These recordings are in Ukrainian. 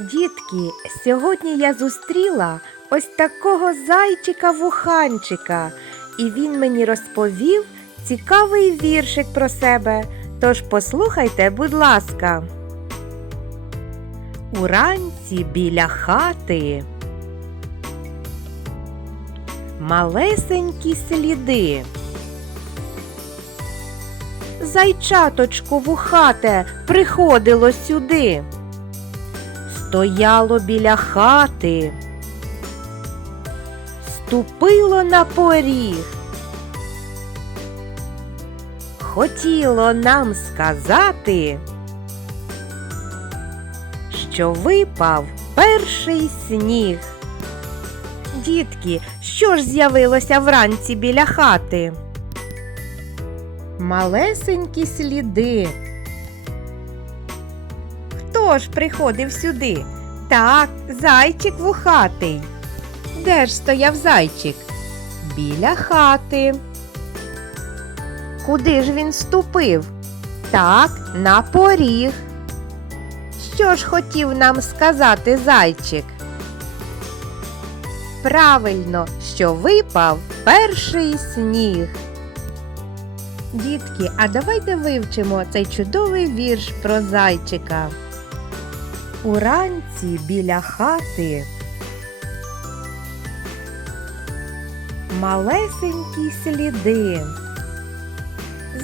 Дітки, сьогодні я зустріла ось такого зайчика-вуханчика, і він мені розповів цікавий віршик про себе. Тож послухайте, будь ласка. Уранці біля хати малесенькі сліди. Зайчаточку вухате приходило сюди стояло біля хати, ступило на поріг. Хотіло нам сказати, що випав перший сніг. Дітки, що ж з'явилося вранці біля хати? Малесенькі сліди. Хто ж приходив сюди? Так, зайчик вухатий. Де ж стояв зайчик? Біля хати. Куди ж він ступив? Так, на поріг. Що ж хотів нам сказати зайчик? Правильно, що випав перший сніг. Дітки, а давайте вивчимо цей чудовий вірш про зайчика. Уранці біля хати малесенькі сліди.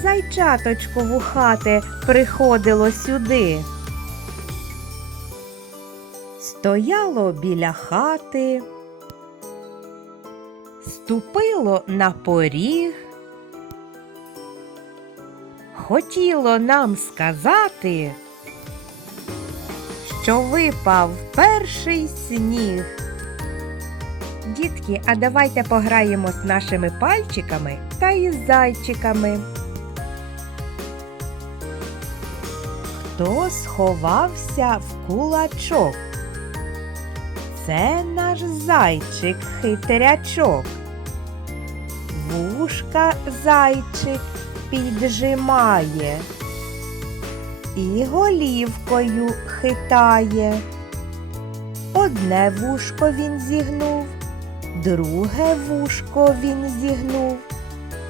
Зайчаточко вухате приходило сюди. Стояло біля хати, ступило на поріг. Хотіло нам сказати, що випав перший сніг. Дітки, а давайте пограємо з нашими пальчиками та із зайчиками. Хто сховався в кулачок? Це наш зайчик хитрячок. Вушка зайчик піджимає і голівкою хитає. Одне вушко він зігнув, друге вушко він зігнув.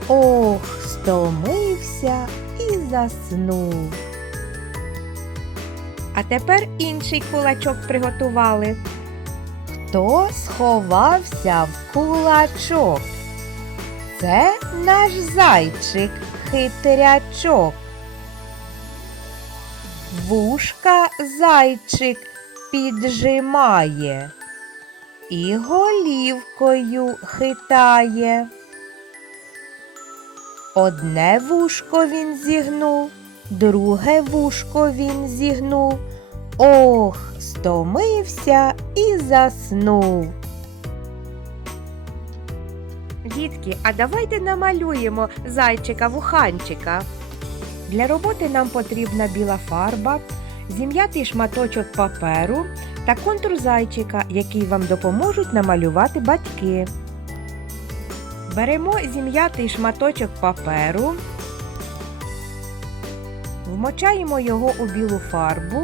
Ох, стомився і заснув. А тепер інший кулачок приготували. Хто сховався в кулачок? Це наш зайчик хитрячок. Вушка зайчик піджимає і голівкою хитає. Одне вушко він зігнув, друге вушко він зігнув. Ох, стомився і заснув. Дітки, а давайте намалюємо зайчика-вуханчика. Для роботи нам потрібна біла фарба, зім'ятий шматочок паперу та контур зайчика, який вам допоможуть намалювати батьки. Беремо зім'ятий шматочок паперу, вмочаємо його у білу фарбу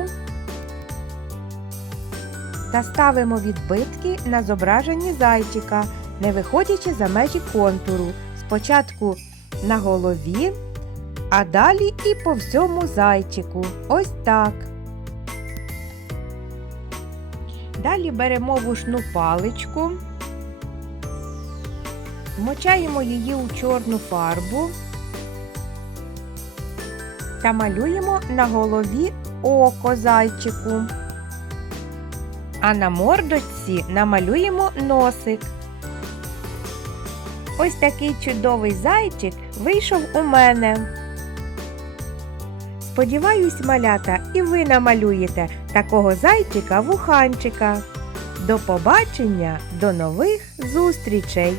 та ставимо відбитки на зображенні зайчика, не виходячи за межі контуру. Спочатку на голові, а далі і по всьому зайчику. Ось так. Далі беремо вушну паличку, вмочаємо її у чорну фарбу та малюємо на голові око зайчику. А на мордочці намалюємо носик. Ось такий чудовий зайчик вийшов у мене. Сподіваюсь, малята, і ви намалюєте такого зайчика-вуханчика. До побачення, до нових зустрічей!